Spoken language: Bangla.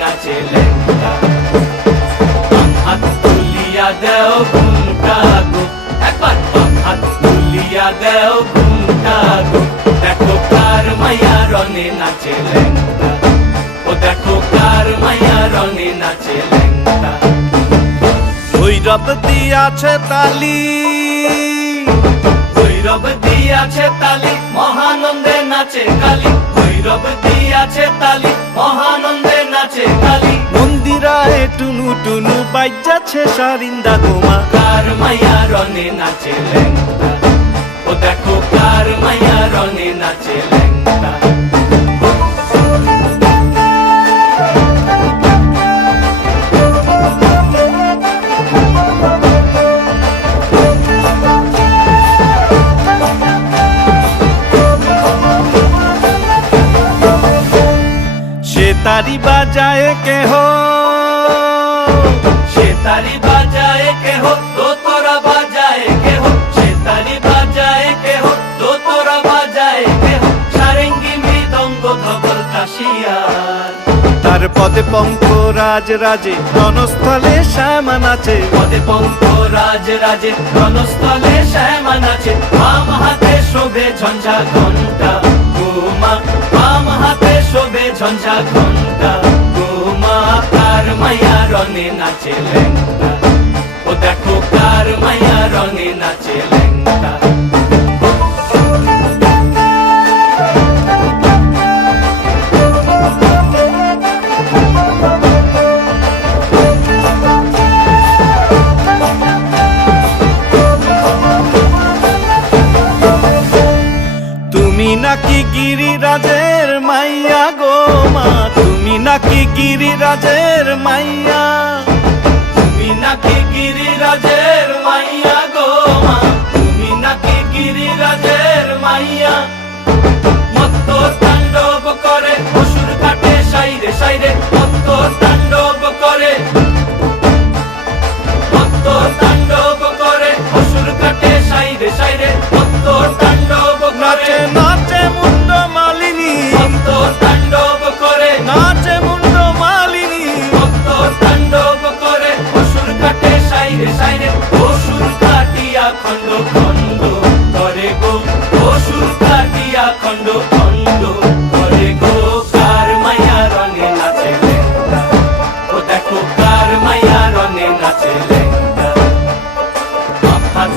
নাচে ল্যাংটা। হাত তুলিয়া দেও ঘুমটা গো, একবার হাত তুলিয়া দেও ঘুমটা গো, দেখো কার মায়া রনে নাচে ল্যাংটা, ও দেখো কার মায়া রনে নাচে ল্যাংটা। ভৈরব দিয়াছে তালি, ভৈরব দিয়াছে তালি, মহানন্দে নাচে কালী, ভৈরব দিয়াছে তালি, মহানন্দে নাচে কালী। মন্দিরায় টুনু টুনু বাজ্যাছে সারিন্দা গোমা, কার মায়া রনে নাচে ল্যাংটা, ও দেখো কার মায়া রনে নাচে ল্যাংটা। সে তারি বাজায় কেহ, সে তারি বাজায় কেহ, দোতরা বাজায় কেহ, সে তারি বাজায় কেহ, দোতরা বাজায় কেহ, সারেঙ্গি মৃদঙ্গ ধবল কাশিয়ার। তার পদে পঙ্ক রাজ রাজে রণস্থলে শ্যামা নাচে, পদে পঙ্ক রাজ রাজে রণস্থলে শ্যামা নাচে। বাম হাতে শোভে ঝঞ্ঝা ঘণ্টা গোমা, বাম হাতে শোভে ঝঞ্ঝা ঘণ্টা গোমা। কার মায়া রনে নাচে ল্যাংটা, ও দেখো কার মায়া রনে নাচে ল্যাংটা। তুমি নাকি গিরিরাজের মাইয়া গো মা, তুমি নাকি গিরিরাজের মাইয়া, তুমি নাকি গিরিরাজের মাইয়া গো মা, তুমি নাকি গিরিরাজের মাইয়া। মত্ত তাণ্ডব করে অসুর কাটে সাইরে সাইরে, মত্ত তাণ্ডব করে, মত্ত তাণ্ডব করে অসুর কাটে সাইরে সাইরে, মত্ত তাণ্ডব করে। নাচে নাচে মুন্ড মালিনী, মত্ত তাণ্ডব করে, নাচে মুন্ড মালিনী, মত্ত তাণ্ডব করে অসুর কাটে সাইরে সাইরে, অসুর কাটিয়া খণ্ড খণ্ড করে গো, অসুর কাটিয়া খণ্ড খণ্ড করে গো। কার মায়া রঙে নাচে ল্যাংটা, ও দেখো কার মায়া রঙে নাচে ল্যাংটা। হাত